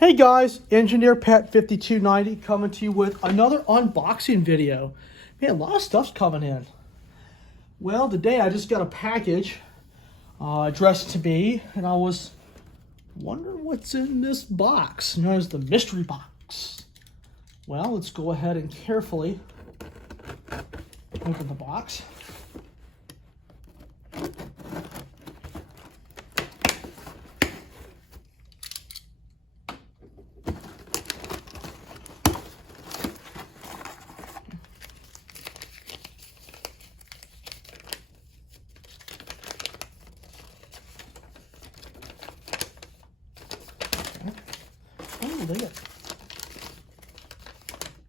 Hey guys, Engineer Pat 5290 coming to you with another unboxing video. Man, a lot of stuff's coming in. Well, today I just got a package addressed to me, and I was wondering what's in this box, known as the mystery box. Well, let's go ahead and carefully open the box.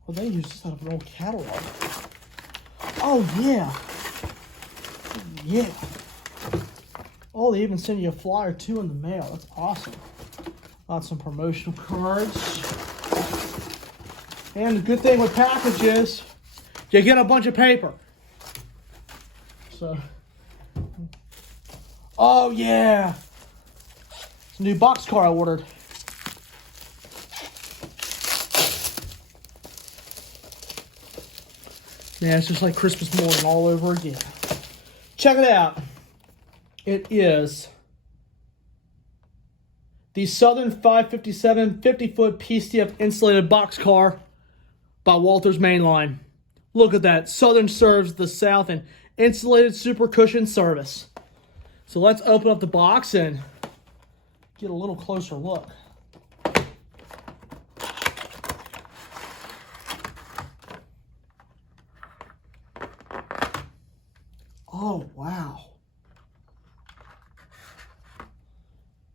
Oh, they use this out of an old catalog. Oh, yeah. Yeah. Oh, they even send you a flyer, too, in the mail. That's awesome. Got some promotional cards. And the good thing with packages, you get a bunch of paper. So, oh, yeah. It's a new Boxcar I ordered. Yeah, it's just like Christmas morning all over again. Check it out. It is the Southern 557 50-foot PCF insulated boxcar by Walthers Mainline. Look at that. Southern serves the South in insulated super cushion service. So let's open up the box and get a little closer look. Oh, wow.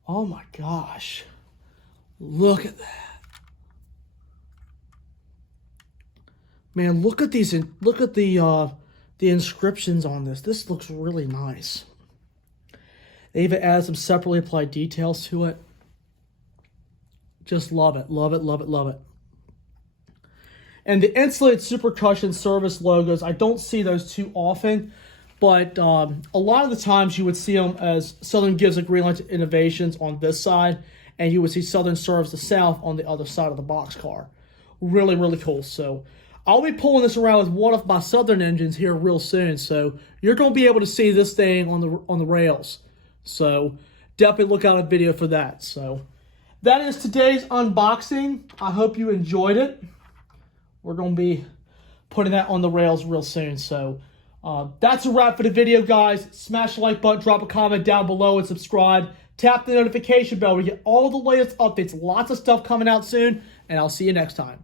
Oh my gosh. Look at that. Man, look at these, look at the inscriptions on this. This looks really nice. They even add some separately applied details to it. Just love it, love it, love it, love it. And the insulated super cushion service logos, I don't see those too often. But a lot of the times you would see them as Southern gives a green light to innovations on this side, and you would see Southern serves the South on the other side of the boxcar. Really, really cool. So I'll be pulling this around with one of my Southern engines here real soon. So you're going to be able to see this thing on the rails. So definitely look out a video for that. So that is today's unboxing. I hope you enjoyed it. We're going to be putting that on the rails real soon. So that's a wrap for the video, guys. Smash the like button, drop a comment down below, and subscribe. Tap the notification bell to get all the latest updates. Lots of stuff coming out soon, and I'll see you next time.